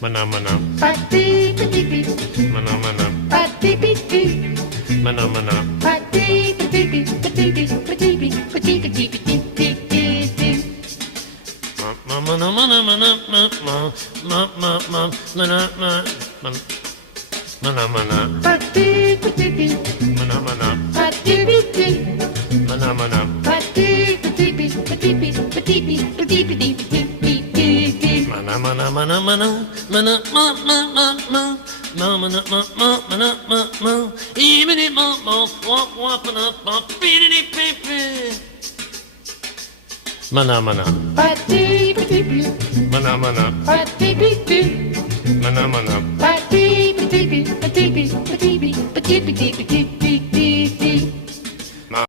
Mana mana. Pati pati pati. Mana mana. Pati pati. Mana mana. Pati pati pati pati pati pati pati pati pati. Mana mana mana mana mana mana mana mana mana. Pati pati pati. Mana mana. Pati pati. Mana mana. Pati pati pati pati pati pati pati pati. Mana mana mana mana mana mana mana mana mana mana mana even it mama walk walk up beady baby mana mana Pati pati pati. mana mana Pati pati. mana mana Pati pati pati pati pati pati pati pati.